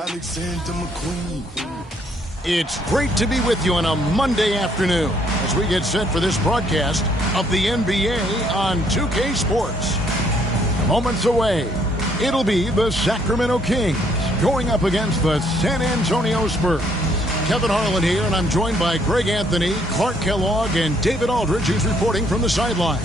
Alexander McQueen. It's great to be with you on a Monday afternoon as we get set for this broadcast of the NBA on 2K Sports. Moments away, it'll be the Sacramento Kings going up against the San Antonio Spurs. Kevin Harlan here, and I'm joined by Greg Anthony, Clark Kellogg, and David Aldridge, who's reporting from the sidelines.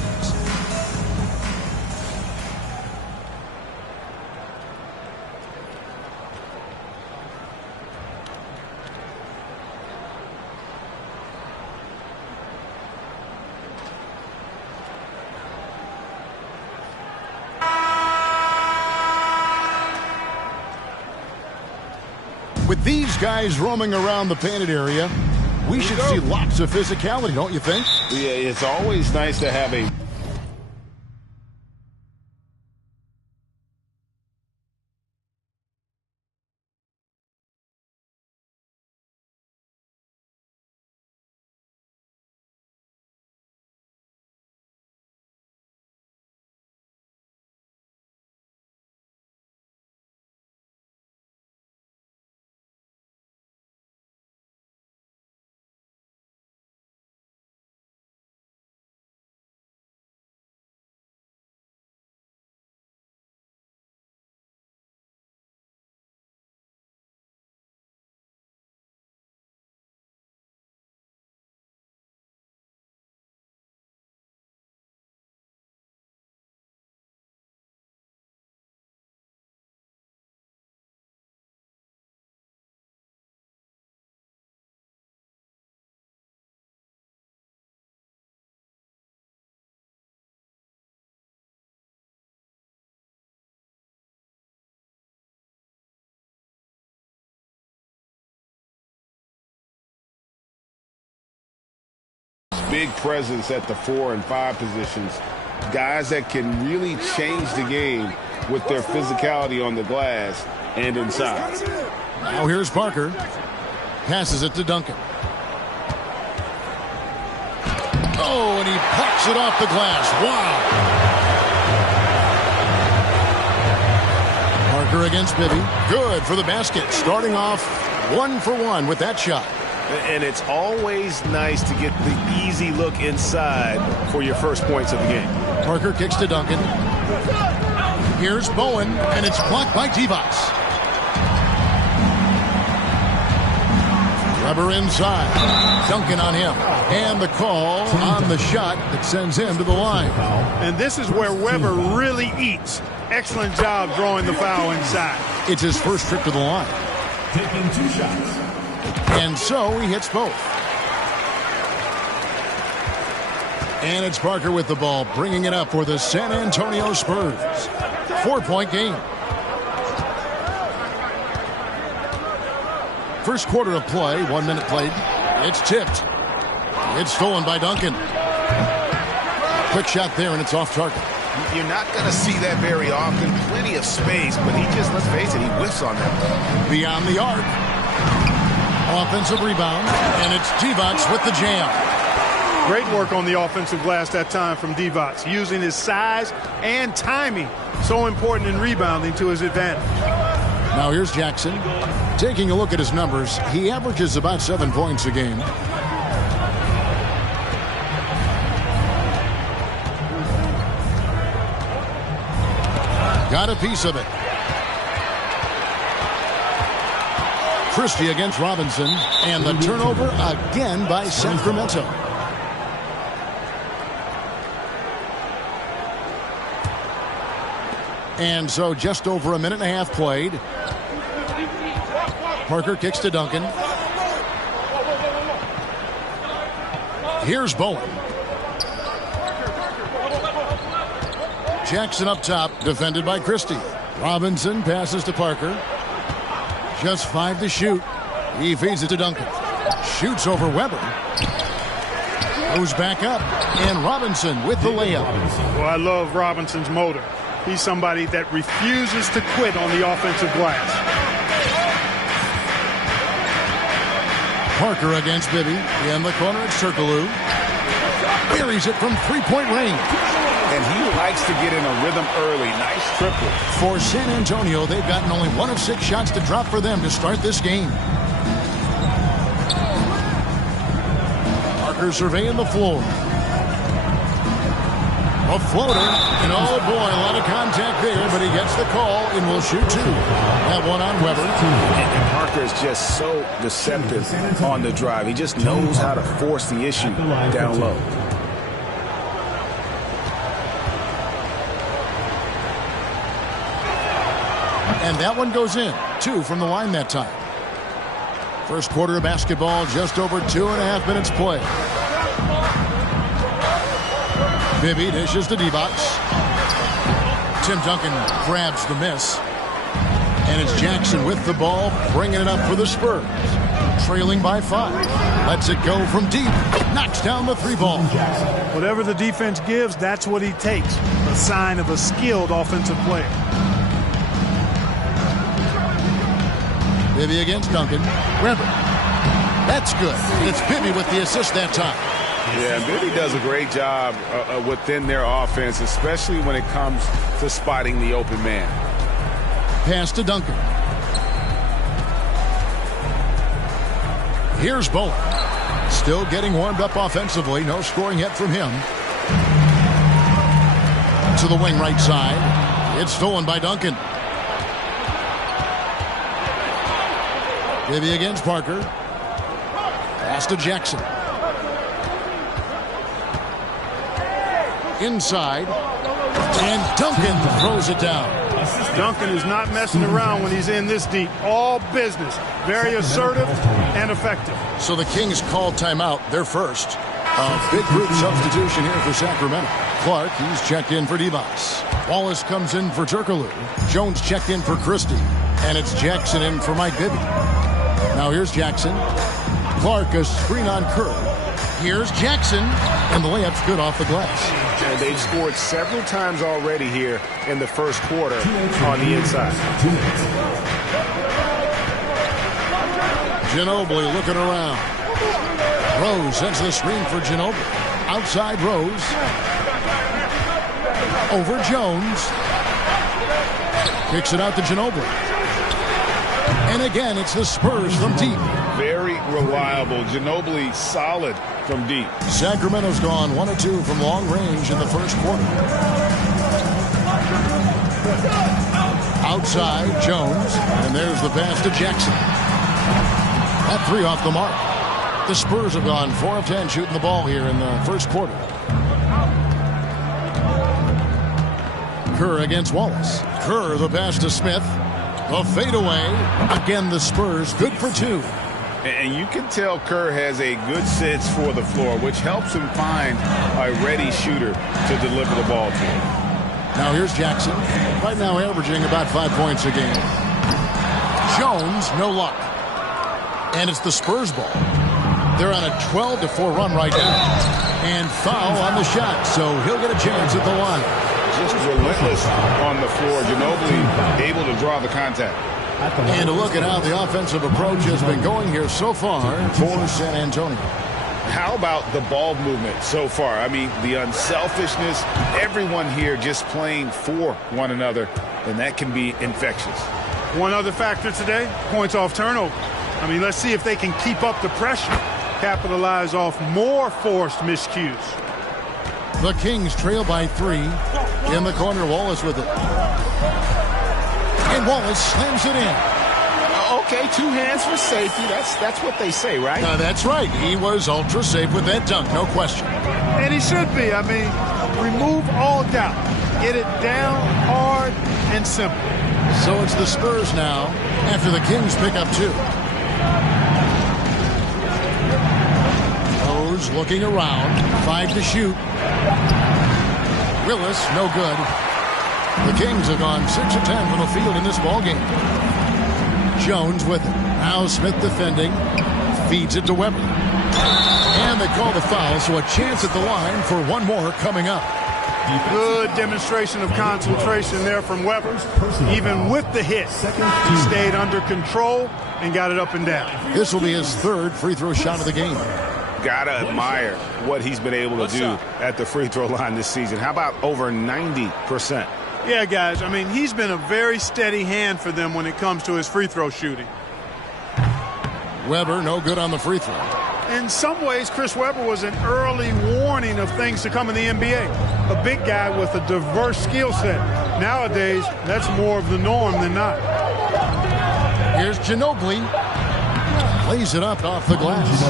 With these guys roaming around the painted area, we should see lots of physicality, don't you think? Yeah, it's always nice to have a... Big presence at the 4 and 5 positions. Guys that can really change the game with their physicality on the glass and inside. Now here's Parker. Passes it to Duncan. Oh, and he pops it off the glass. Wow. Parker against Bibby. Good for the basket. Starting off 1 for 1 with that shot. And it's always nice to get the easy look inside for your first points of the game. Parker kicks to Duncan. Here's Bowen, and it's blocked by Divac. Weber inside. Duncan on him. And the call on the shot that sends him to the line. And this is where Weber really eats. Excellent job drawing the foul inside. It's his first trip to the line. Taking 2 shots. And so he hits both. And it's Parker with the ball, bringing it up for the San Antonio Spurs. 4-point game. First quarter of play, 1 minute played. It's tipped. It's stolen by Duncan. Quick shot there, and it's off target. You're not going to see that very often. Plenty of space, but he just, let's face it, he whiffs on that. Beyond the arc. Offensive rebound, and it's Divac with the jam. Great work on the offensive glass that time from Divac, using his size and timing, so important in rebounding, to his advantage. Now here's Jackson. Taking a look at his numbers, he averages about 7 points a game. Got a piece of it. Christie against Robinson, and the turnover again by Sacramento. And so just over a minute and a half played. Parker kicks to Duncan. Here's Bowen. Jackson up top, defended by Christie. Robinson passes to Parker. Just 5 to shoot. He feeds it to Duncan. Shoots over Weber. Goes back up. And Robinson with the layup. Well, I love Robinson's motor. He's somebody that refuses to quit on the offensive glass. Parker against Bibby. In the corner, it's Turkoglu. buries it from three-point range. And he likes to get in a rhythm early. Nice triple. For San Antonio, they've gotten only 1 of 6 shots to drop for them to start this game. Parker surveying the floor. A floater, and oh boy, a lot of contact there, but he gets the call and will shoot 2. That one on Weber. And Parker is just so deceptive on the drive. He just knows how to force the issue down low. And that one goes in. 2 from the line that time. First quarter of basketball, just over 2.5 minutes play. Bibby dishes to D-Box. Tim Duncan grabs the miss. And it's Jackson with the ball, bringing it up for the Spurs. Trailing by 5. Lets it go from deep. Knocks down the 3-ball. Whatever the defense gives, that's what he takes. A sign of a skilled offensive player. Bibby against Duncan. Weber. That's good. It's Bibby with the assist that time. Yeah, Bibby does a great job within their offense, especially when it comes to spotting the open man. Pass to Duncan. Here's Bowen. Still getting warmed up offensively. No scoring yet from him. To the wing right side. It's stolen by Duncan. Bibby against Parker. Pass to Jackson. Inside. And Duncan throws it down. Duncan is not messing around when he's in this deep. All business. Very assertive and effective. So the Kings called timeout, their first. A big group substitution here for Sacramento. Clark, he's checked in for D-Box. Wallace comes in for Turkoglu. Jones checked in for Christie. And it's Jackson in for Mike Bibby. Now here's Jackson. Clark, a screen on Kerr. Here's Jackson. And the layup's good off the glass. And they've scored several times already here in the first quarter on the inside. Ginobili looking around. Rose sends the screen for Ginobili. Outside Rose. Over Jones. Kicks it out to Ginobili. And again, it's the Spurs from deep. Very reliable. Ginobili solid from deep. Sacramento's gone 1 of 2 from long range in the first quarter. Outside, Jones. And there's the pass to Jackson. That 3 off the mark. The Spurs have gone 4 of 10 shooting the ball here in the first quarter. Kerr against Wallace. Kerr, the pass to Smith. A fadeaway. Again, the Spurs good for 2. And you can tell Kerr has a good sense for the floor, which helps him find a ready shooter to deliver the ball to him. Now here's Jackson. Right now averaging about 5 points a game. Jones, no luck. And it's the Spurs ball. They're on a 12-4 run right now. And foul on the shot, so he'll get a chance at the line. Just relentless on the floor. Ginobili able to draw the contact. And a look at how the offensive approach has been going here so far for San Antonio. How about the ball movement so far? I mean, the unselfishness, everyone here just playing for one another, and that can be infectious. One other factor today, points off turnover. I mean, let's see if they can keep up the pressure, capitalize off more forced miscues. The Kings trail by 3. In the corner, Wallace with it. And Wallace slams it in. Okay, 2 hands for safety. That's what they say, right? That's right. He was ultra safe with that dunk, no question. And he should be. I mean, remove all doubt. Get it down hard and simple. So it's the Spurs now after the Kings pick up 2. Rose looking around. 5 to shoot. Willis, no good. The Kings have gone 6 of 10 from the field in this ballgame. Jones with it. Now Smith defending. Feeds it to Weber. And they call the foul, so a chance at the line for one more coming up. Good demonstration of concentration there from Weber. Even with the hit, he stayed under control and got it up and down. This will be his 3rd free throw shot of the game. got to admire what he's been able to do at the free throw line this season. How about over 90%? Yeah, guys, I mean, he's been a very steady hand for them when it comes to his free throw shooting. Weber, no good on the free throw. In some ways, Chris Webber was an early warning of things to come in the NBA. A big guy with a diverse skill set. Nowadays, that's more of the norm than not. Here's Ginobili. Lays it up off the glass.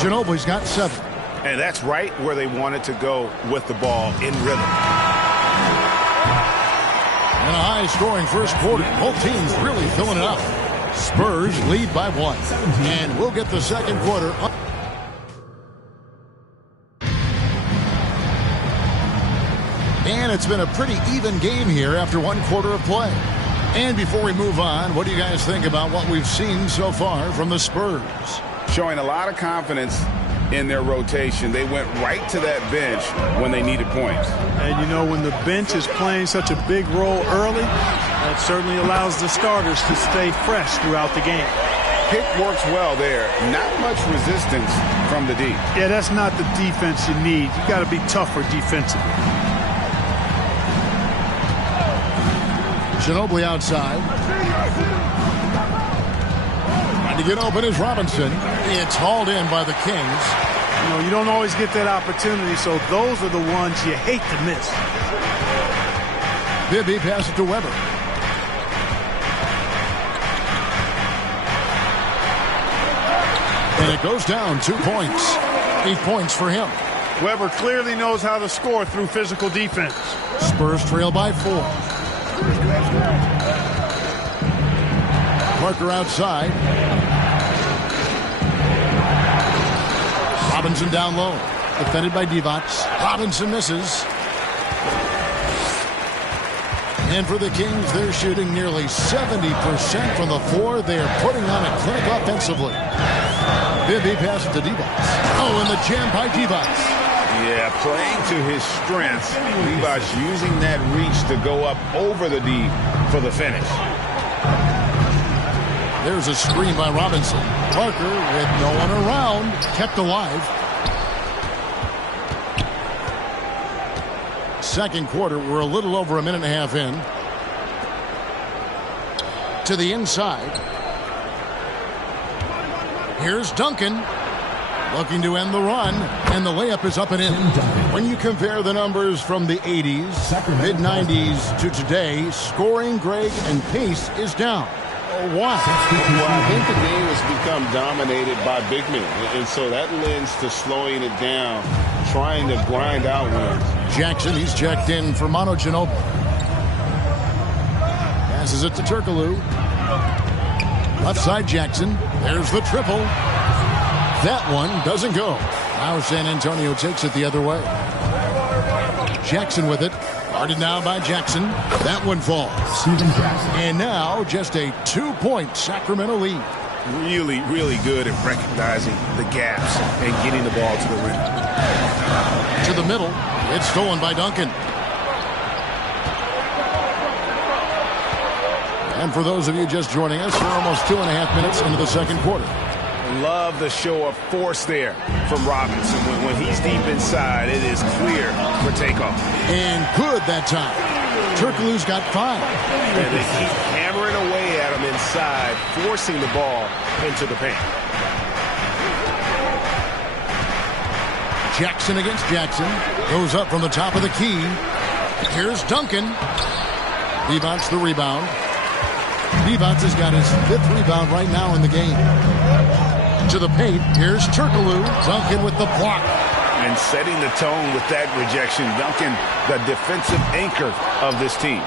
Ginobili's got 7. And that's right where they wanted to go with the ball, in rhythm. And a high-scoring first quarter. Both teams really filling it up. Spurs lead by 1. And we'll get the second quarter. And it's been a pretty even game here after 1 quarter of play. And before we move on, what do you guys think about what we've seen so far from the Spurs? Showing a lot of confidence in their rotation. They went right to that bench when they needed points. And, you know, when the bench is playing such a big role early, that certainly allows the starters to stay fresh throughout the game. Pick works well there. Not much resistance from the D. Yeah, that's not the defense you need. You got to be tougher defensively. Ginobili outside. Trying to get open is Robinson. It's hauled in by the Kings. You know, you don't always get that opportunity, so those are the ones you hate to miss. Bibby passes to Weber. And it goes down 2 points. 8 points for him. Weber clearly knows how to score through physical defense. Spurs trail by 4. Parker outside. Robinson down low. Defended by Divac. Robinson misses. And for the Kings, they're shooting nearly 70% from the floor. They are putting on a clinic offensively. Bibby passes to Divac. Oh, and the jam by Divac. Yeah, playing to his strengths. Divac using that reach to go up over the D for the finish. There's a screen by Robinson. Parker, with no one around, kept alive. Second quarter, we're a little over a minute and a half in. To the inside. Here's Duncan. Looking to end the run, and the layup is up and in. When you compare the numbers from the 80s, mid-90s to today, scoring, Greg, and pace is down. Why? Well, I think the game has become dominated by big men, and so that lends to slowing it down, trying to grind out wins. Jackson, he's checked in for Manu Ginobili. Passes it to Turkoglu. Left side Jackson. There's the triple. That one doesn't go. Now San Antonio takes it the other way. Jackson with it. Guarded now by Jackson. That one falls. And now just a 2-point Sacramento lead. Really, really good at recognizing the gaps and getting the ball to the rim. To the middle. It's stolen by Duncan. And for those of you just joining us, we're almost 2.5 minutes into the second quarter. Love the show of force there from Robinson. When he's deep inside, it is clear for takeoff. And good that time. Turkoglu's got 5. And they keep hammering away at him inside, forcing the ball into the paint. Jackson against Jackson. Goes up from the top of the key. Here's Duncan. Divac the rebound. Divac has got his 5th rebound right now in the game. To the paint, here's Turkoglu. Duncan with the block. And setting the tone with that rejection. Duncan, the defensive anchor of this team.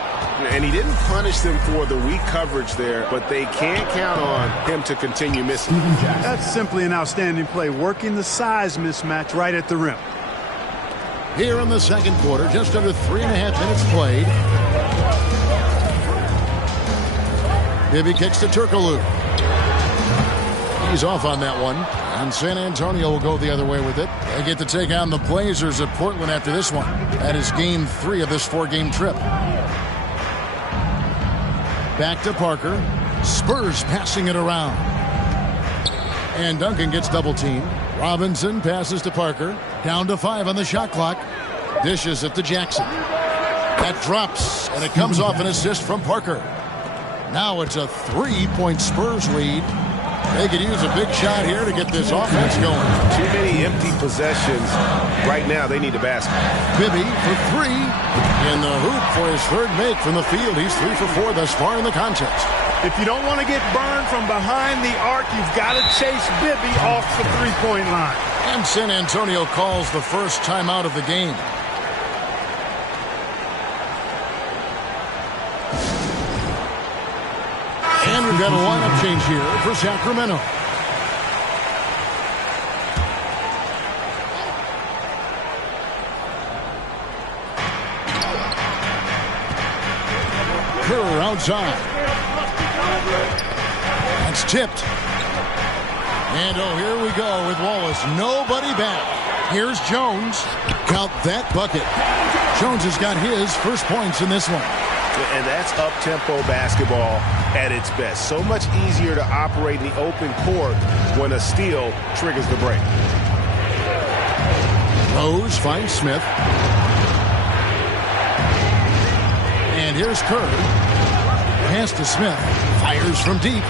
And he didn't punish them for the weak coverage there, but they can't count on him to continue missing. That's simply an outstanding play, working the size mismatch right at the rim. Here in the second quarter, just under 3.5 minutes played. Bibby kicks to Turkoglu. He's off on that one, and San Antonio will go the other way with it. They get to take on the Blazers at Portland after this one. That is game 3 of this 4-game trip. Back to Parker. Spurs passing it around. And Duncan gets double-teamed. Robinson passes to Parker. Down to 5 on the shot clock. Dishes it to Jackson. That drops, and it comes off an assist from Parker. Now it's a 3-point Spurs lead. They could use a big shot here to get this offense going. Too many empty possessions. Right now, they need a basket. Bibby for 3. In the hoop for his third make from the field. He's 3 for 4 thus far in the contest. If you don't want to get burned from behind the arc, you've got to chase Bibby off the three-point line. And San Antonio calls the first timeout of the game. And we've got a lineup change here for Sacramento. Kerr outside. That's tipped. And oh, here we go with Wallace. Nobody back. Here's Jones. Count that bucket. Jones has got his first points in this one. And that's up-tempo basketball at its best. So much easier to operate in the open court when a steal triggers the break. Rose finds Smith. And here's Kerr. Pass to Smith. Fires from deep.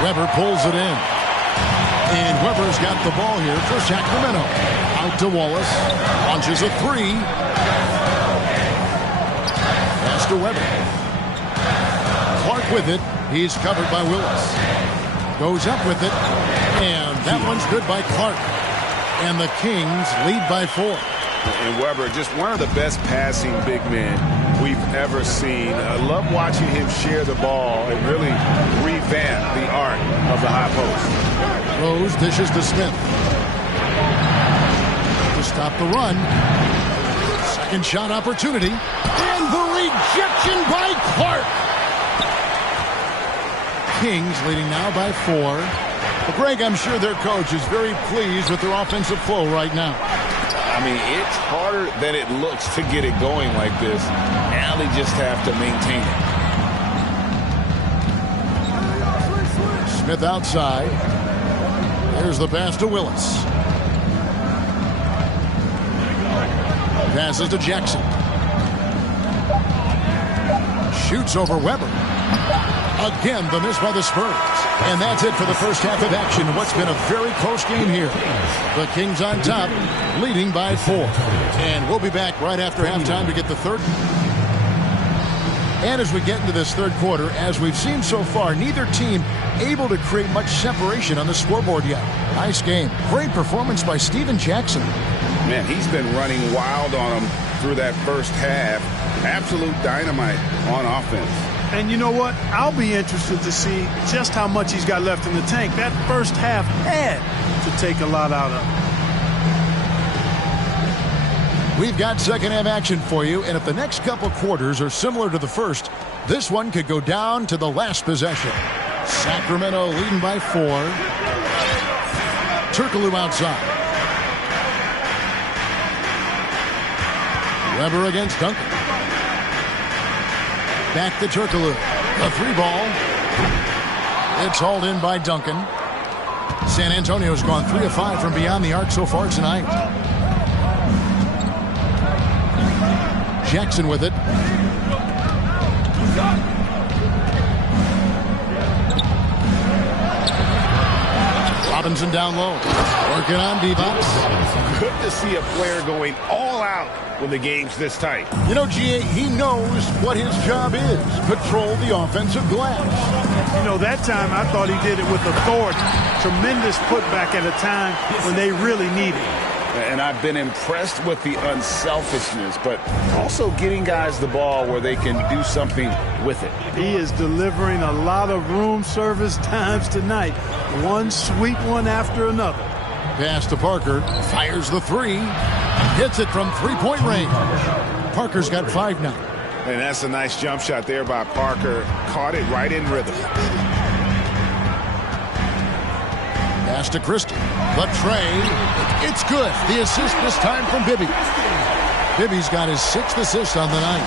Weber pulls it in. And Weber's got the ball here for Sacramento. Out to Wallace. Launches a 3. Pass to Weber. Clark with it. He's covered by Willis. Goes up with it. And that one's good by Clark. And the Kings lead by 4. And Weber, just one of the best passing big men we've ever seen. I love watching him share the ball and really revamp the art of the high post. Rose dishes to Smith. To stop the run. Second shot opportunity. And the rejection by Clark. Kings leading now by 4. Well, Greg, I'm sure their coach is very pleased with their offensive flow right now. I mean, it's harder than it looks to get it going like this. Now they just have to maintain it. Smith outside. There's the pass to Willis. Passes to Jackson. Shoots over Weber. Again, the miss by the Spurs. And that's it for the first half of action. What's been a very close game here. The Kings on top, leading by 4. And we'll be back right after halftime to get the third. And as we get into this third quarter, as we've seen so far, neither team able to create much separation on the scoreboard yet. Nice game. Great performance by Steven Jackson. Man, he's been running wild on them through that first half. Absolute dynamite on offense. And you know what? I'll be interested to see just how much he's got left in the tank. That first half had to take a lot out of him. We've got second half action for you, and if the next couple quarters are similar to the first, this one could go down to the last possession. Sacramento leading by 4. Turkoglu outside. Weber against Duncan. Back to Turkoglu. A 3-ball. It's hauled in by Duncan. San Antonio's gone 3 of 5 from beyond the arc so far tonight. Jackson with it. Robinson down low. Working on nbas. Good to see a player going all out when the game's this tight. You know, GA, he knows what his job is. Patrol the offensive glass. You know, that time I thought he did it with authority. Tremendous putback at a time when they really need it. And I've been impressed with the unselfishness, but also getting guys the ball where they can do something with it. He is delivering a lot of room service times tonight. One sweet one after another. Pass to Parker. Fires the 3. Hits it from 3-point range. Parker's got 5 now. And that's a nice jump shot there by Parker. Caught it right in rhythm. Pass to Christie. The trade. It's good. The assist this time from Bibby. Bibby's got his 6th assist on the night.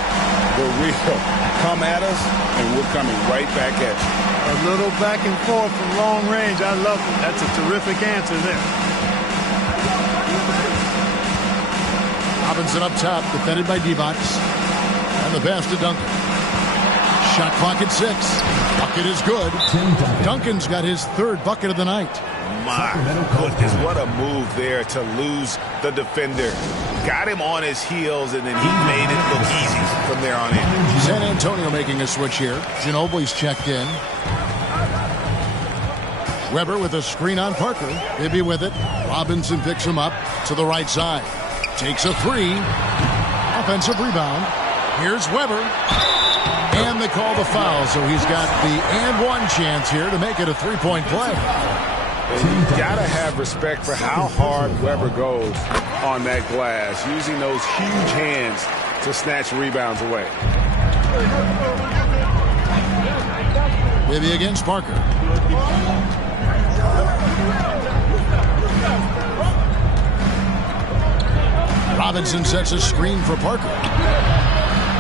The real come at us, and we're coming right back at you. A little back and forth from long range. I love it. That's a terrific answer there. Robinson up top, defended by Divac. And the pass to Duncan. Shot clock at 6. Bucket is good. Duncan's got his third bucket of the night. My goodness, what a move there to lose the defender. Got him on his heels, and then he made it look easy from there on in. San Antonio making a switch here. Ginobili's checked in. Weber with a screen on Parker. Bibby with it. Robinson picks him up to the right side. Takes a 3. Offensive rebound. Here's Weber. And they call the foul, so he's got the and one chance here to make it a 3-point play. You've got to have respect for how hard Weber goes on that glass, using those huge hands to snatch rebounds away. Bibby against Parker. Robinson sets a screen for Parker.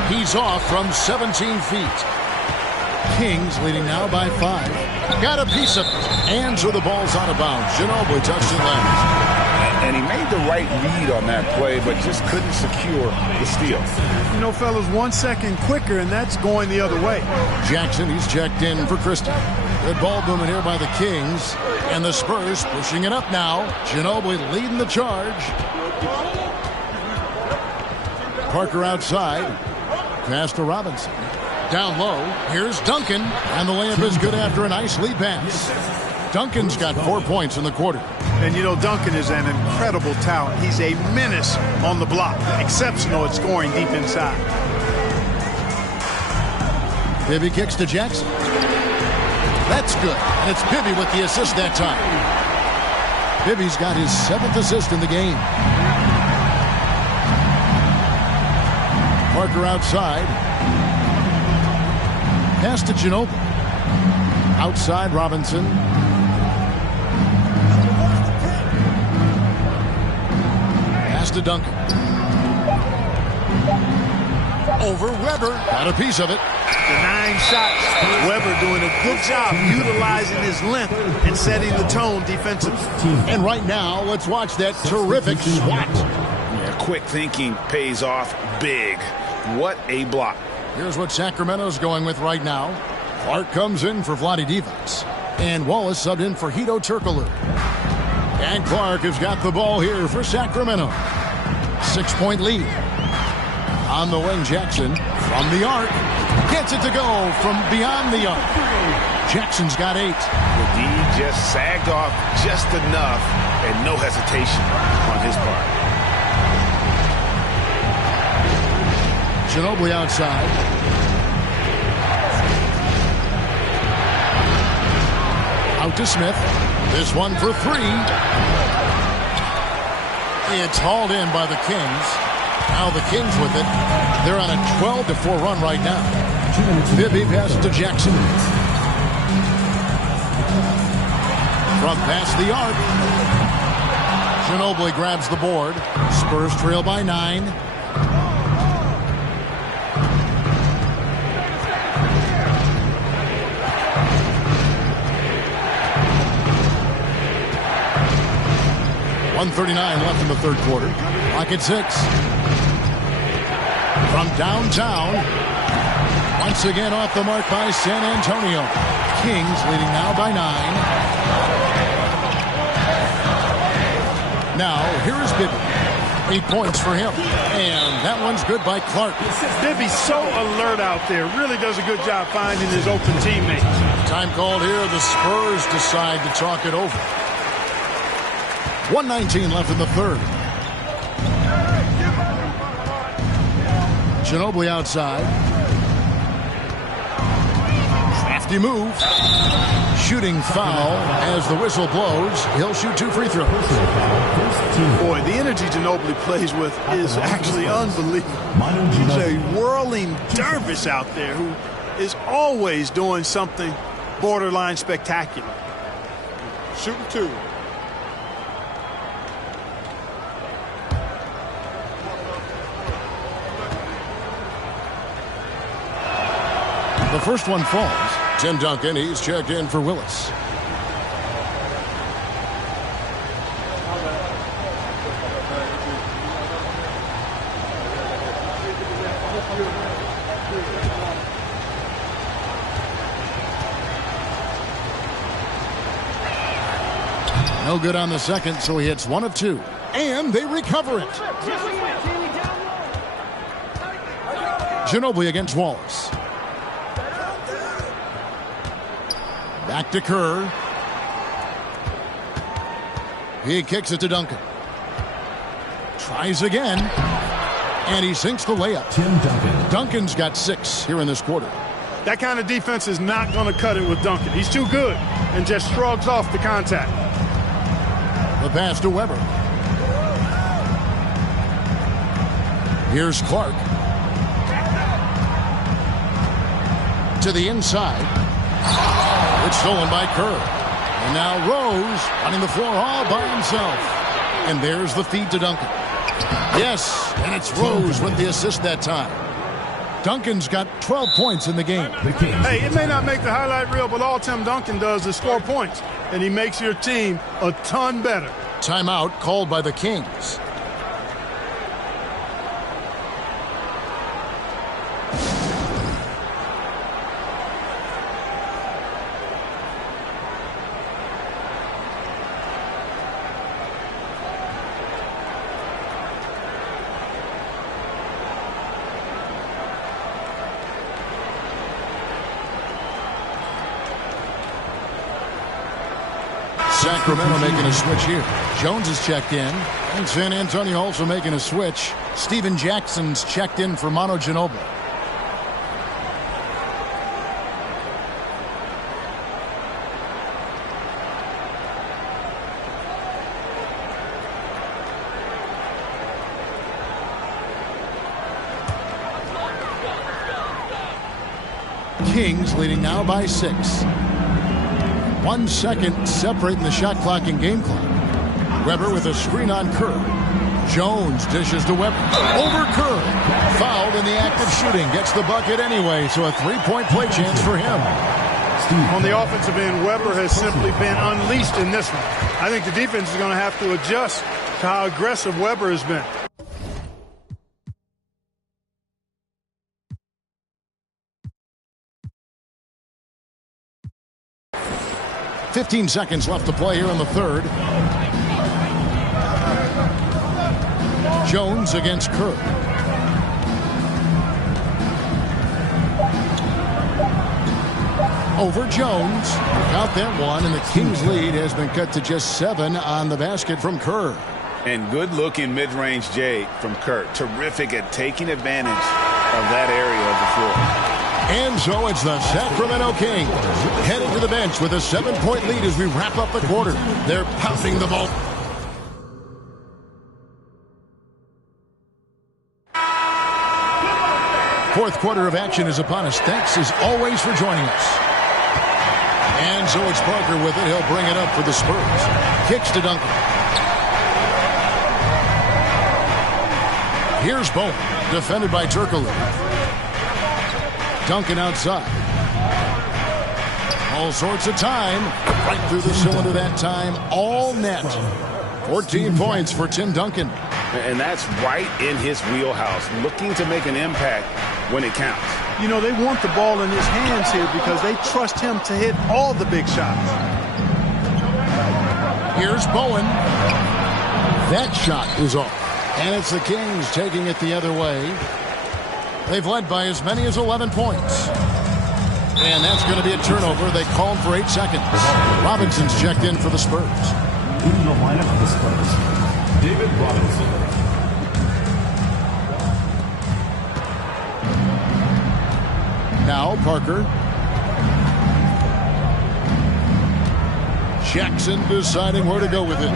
He's off from 17 feet. Kings leading now by 5. Got a piece of it. And so the ball's out of bounds. Ginobili touched it last. And he made the right read on that play, but just couldn't secure the steal. You know, fellas, 1 second quicker, and that's going the other way. Jackson, he's checked in for Christie. Good ball movement here by the Kings. And the Spurs pushing it up now. Ginobili leading the charge. Parker outside. Pass to Robinson. Down low, here's Duncan, and the layup is good after a nice lead pass. Duncan's got 4 points in the quarter. And you know, Duncan is an incredible talent. He's a menace on the block. Exceptional at scoring deep inside. Bibby kicks to Jackson. That's good, and it's Bibby with the assist that time. Bibby's got his 7th assist in the game. Parker outside. Pass to Ginobili. Outside Robinson. Pass to Duncan. Over Weber. Got a piece of it. The 9 shots. Weber doing a good job utilizing his length and setting the tone defensively. And right now, let's watch that terrific swat. Yeah, quick thinking pays off big. What a block. Here's what Sacramento's going with right now. Clark comes in for Vlade Divac. And Wallace subbed in for Hedo Turkoglu. And Clark has got the ball here for Sacramento. 6-point lead. On the wing, Jackson from the arc. Gets it to go from beyond the arc. Jackson's got 8. The D just sagged off just enough, and no hesitation on his part. Ginobili outside. Out to Smith. This one for 3. It's hauled in by the Kings. Now the Kings with it. They're on a 12-4 run right now. Bibby passes to Jackson. From past the arc. Ginobili grabs the board. Spurs trail by 9. .139 left in the third quarter. Clock at 6. From downtown. Once again off the mark by San Antonio. Kings leading now by 9. Now, here is Bibby. 8 points for him. And that one's good by Clark. Bibby's so alert out there. Really does a good job finding his open teammates. Time called here. The Spurs decide to talk it over. 1:19 left in the third. Ginobili outside. Crafty move. Shooting foul as the whistle blows. He'll shoot 2 free throws. Boy, the energy Ginobili plays with is actually unbelievable. He's a whirling dervish out there who is always doing something borderline spectacular. Shooting 2. The first one falls. Tim Duncan, he's checked in for Willis. No good on the second, so he hits 1 of 2. And they recover it. Ginobili against Wallace. Back to Kerr. He kicks it to Duncan. Tries again. And he sinks the layup. Tim Duncan. Duncan's got 6 here in this quarter. That kind of defense is not going to cut it with Duncan. He's too good and just shrugs off the contact. The pass to Weber. Here's Clark. To the inside. It's stolen by Kerr. And now Rose running the floor all by himself. And there's the feed to Duncan. Yes, and it's Rose with the assist that time. Duncan's got 12 points in the game. Hey, it may not make the highlight reel, but all Tim Duncan does is score points. And he makes your team a ton better. Timeout called by the Kings. Sacramento making a switch here. Jones is checked in. And San Antonio also making a switch. Steven Jackson's checked in for Manu Ginobili. Kings leading now by 6. 1 second separating the shot clock and game clock. Weber with a screen on Kerr. Jones dishes to Weber. Over Kerr. Fouled in the act of shooting. Gets the bucket anyway, so a 3-point play chance for him. On the offensive end, Weber has simply been unleashed in this one. I think the defense is going to have to adjust to how aggressive Weber has been. .15 seconds left to play here in the third. Jones against Kerr. Over Jones. Count that one, and the Kings' lead has been cut to just 7 on the basket from Kerr. And good-looking mid-range J from Kerr. Terrific at taking advantage of that area of the floor. And so it's the Sacramento Kings heading to the bench with a 7-point lead as we wrap up the quarter. They're pounding the ball. Fourth quarter of action is upon us. Thanks as always for joining us. And so it's Parker with it. He'll bring it up for the Spurs. Kicks to Duncan. Here's Bowen, defended by Turkoglu. Duncan outside. All sorts of time. Right through the cylinder that time. All net. 14 points for Tim Duncan. And that's right in his wheelhouse. Looking to make an impact when it counts. You know, they want the ball in his hands here because they trust him to hit all the big shots. Here's Bowen. That shot is off. And it's the Kings taking it the other way. They've led by as many as 11 points. And that's going to be a turnover. They called for 8 seconds. Robinson's checked in for the Spurs. In the lineup for the Spurs, David Robinson. Now Parker. Jackson deciding where to go with it.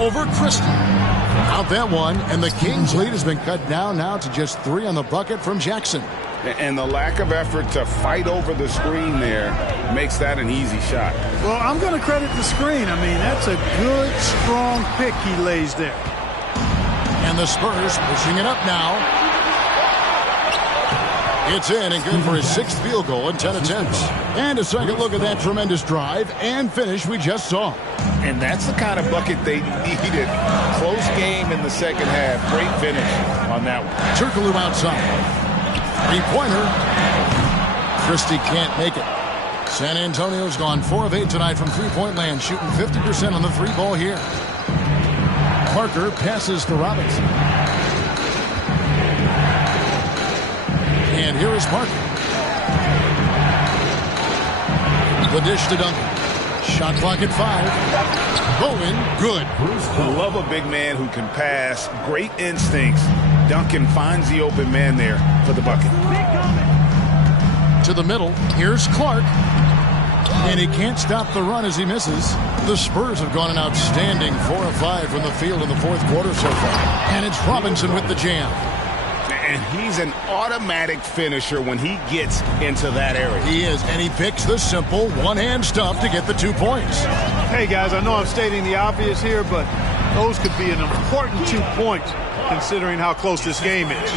Over Christie. Out that one, and the Kings' lead has been cut down now to just 3 on the bucket from Jackson. And the lack of effort to fight over the screen there makes that an easy shot. Well, I'm going to credit the screen. I mean, that's a good, strong pick he lays there. And the Spurs pushing it up now. It's in and good for his 6th field goal in 10 attempts. And a second look at that tremendous drive and finish we just saw. And that's the kind of bucket they needed. Close game in the second half. Great finish on that one. Turkoglu outside. 3-pointer. Christie can't make it. San Antonio's gone 4 of 8 tonight from three-point land, shooting 50% on the 3-ball here. Parker passes to Robinson. And here is Parker. The dish to Duncan. Shot clock at 5. Going good. I love a big man who can pass. Great instincts. Duncan finds the open man there for the bucket. To the middle. Here's Clark. And he can't stop the run as he misses. The Spurs have gone an outstanding 4 of 5 from the field in the 4th quarter so far. And it's Robinson with the jam. And he's an automatic finisher when he gets into that area. He is, and he picks the simple one-hand stuff to get the 2 points. Hey, guys, I know I'm stating the obvious here, but those could be an important 2 points considering how close this game is.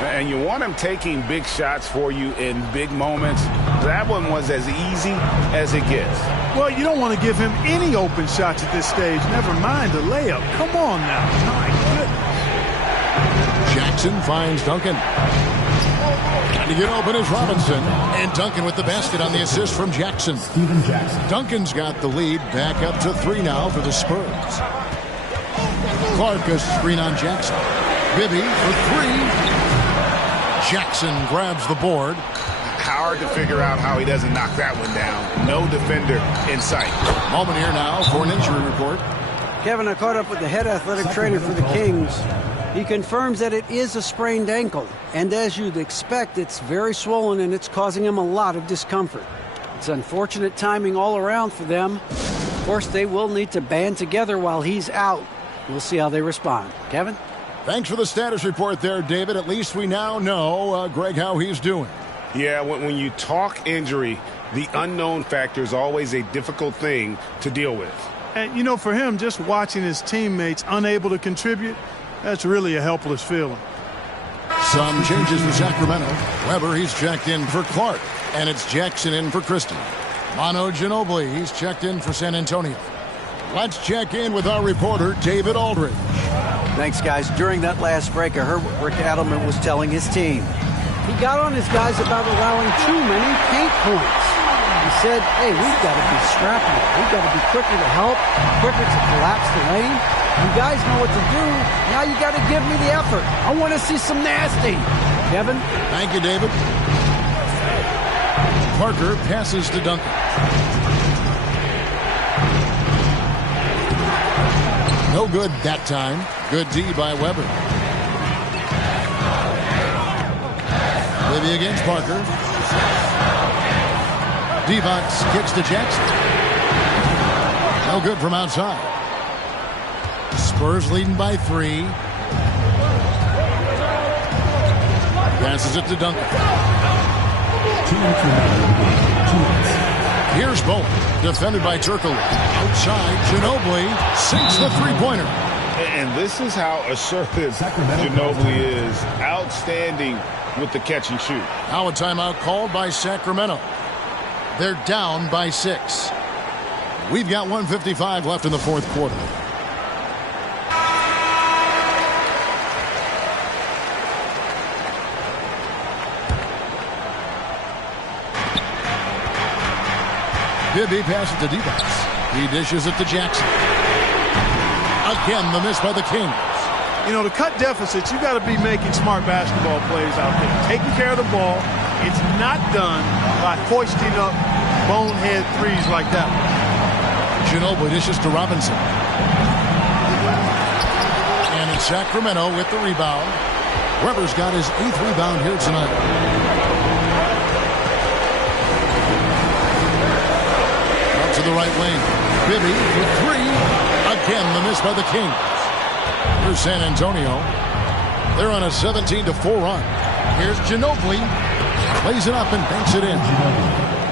And you want him taking big shots for you in big moments. That one was as easy as it gets. Well, you don't want to give him any open shots at this stage. Never mind the layup. Come on now. My goodness. Jackson finds Duncan. Trying to get open is Robinson. And Duncan with the basket on the assist from Jackson. Steven Jackson. Duncan's got the lead back up to 3 now for the Spurs. Clark goes to screen on Jackson. Bibby for 3. Jackson grabs the board. Hard to figure out how he doesn't knock that one down. No defender in sight. Moment here now for an injury report. Kevin, I caught up with the head athletic trainer for the Kings. He confirms that it is a sprained ankle, and as you'd expect, it's very swollen and it's causing him a lot of discomfort. It's unfortunate timing all around for them. Of course, they will need to band together while he's out. We'll see how they respond. Kevin? Thanks for the status report there, David. At least we now know, Greg, how he's doing. Yeah, when you talk injury, the unknown factor is always a difficult thing to deal with. And, you know, for him, just watching his teammates unable to contribute, that's really a helpless feeling. Some changes for Sacramento. Weber, he's checked in for Clark. And it's Jackson in for Christie. Manu Ginobili, he's checked in for San Antonio. Let's check in with our reporter, David Aldridge. Thanks, guys. During that last break, I heard what Rick Adelman was telling his team. He got on his guys about allowing too many paint points. He said, hey, we've got to be scrappy. We've got to be quicker to help, quicker to collapse the lane. You guys know what to do. Now you got to give me the effort. I want to see some nasty. Kevin? Thank you, David. Parker passes to Duncan. No good that time. Good D by Weber. Livy against Parker. Divac kicks to Jackson. No good from outside. Spurs leading by 3. Passes it to Duncan. 2 Here's Bowen, defended by Turkoglu. Outside, Ginobili sinks the 3-pointer. And this is how assertive Ginobili is. Outstanding with the catch and shoot. Now a timeout called by Sacramento. They're down by 6. We've got 1:55 left in the 4th quarter. Bibby passes to Divac. He dishes it to Jackson. Again, the miss by the Kings. You know, to cut deficits, you got to be making smart basketball plays out there. Taking care of the ball. It's not done by hoisting up bonehead threes like that one. Ginobili dishes to Robinson. And it's Sacramento with the rebound. Weber's got his 8th rebound here tonight. Out to the right wing. Bibby for 3. Again, the miss by the Kings. Here's San Antonio. They're on a 17-4 run. Here's Ginobili. Plays it up and banks it in.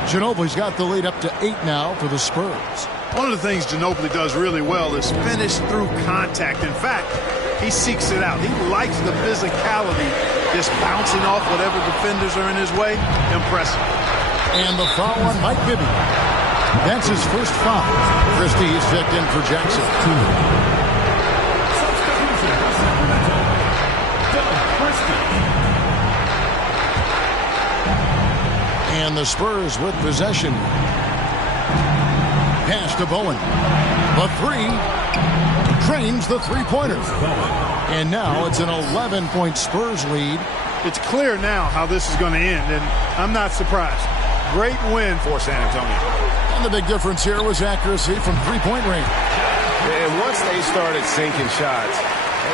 Ginobili's got the lead up to 8 now for the Spurs. One of the things Ginobili does really well is finish through contact. In fact, he seeks it out. He likes the physicality just bouncing off whatever defenders are in his way. Impressive. And the foul on Mike Bibby. That's his first foul. Christie is checked in for Jackson. And the Spurs with possession. Pass to Bowen. The three. Drains the three-pointer. And now it's an 11-point Spurs lead. It's clear now how this is going to end, and I'm not surprised. Great win for San Antonio. And the big difference here was accuracy from three-point range. And once they started sinking shots,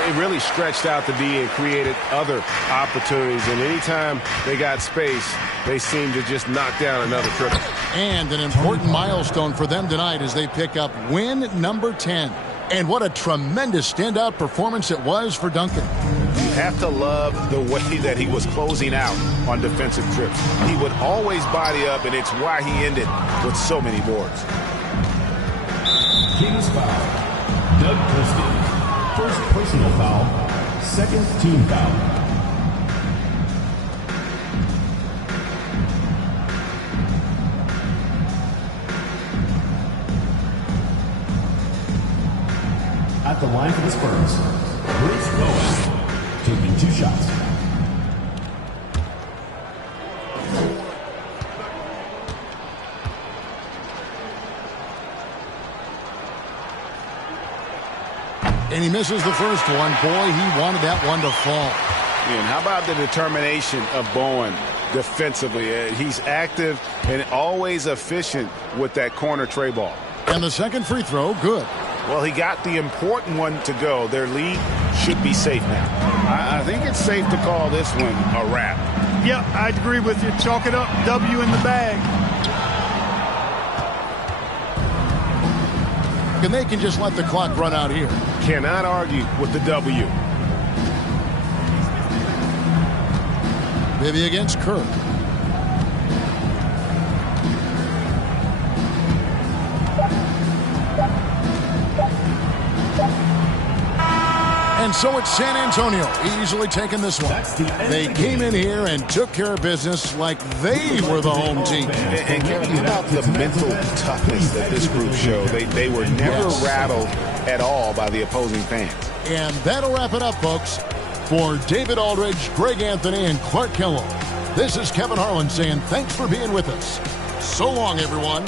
it really stretched out the D and created other opportunities. And anytime they got space, they seemed to just knock down another triple. And an important milestone for them tonight as they pick up win number 10. And what a tremendous standout performance it was for Duncan. You have to love the way that he was closing out on defensive trips. He would always body up, and it's why he ended with so many boards. Kings foul. Doug Christie. First personal foul. Second team foul. At the line for the Spurs, Bruce Bowen, taking 2 shots. And he misses the first one. Boy, he wanted that one to fall. And how about the determination of Bowen defensively? He's active and always efficient with that corner tray ball. And the second free throw, good. Well, he got the important one to go. Their lead should be safe now. I think it's safe to call this one a wrap. Yep, I agree with you. Chalk it up. W in the bag. And they can just let the clock run out here. Cannot argue with the W. Bibby against Kerr. And so it's San Antonio easily taking this one. They came in here and took care of business like they were the home team. And Kevin, how about the mental toughness that this group showed? They were never rattled at all by the opposing fans. And that'll wrap it up, folks. For David Aldridge, Greg Anthony, and Clark Kellogg, this is Kevin Harlan saying thanks for being with us. So long, everyone.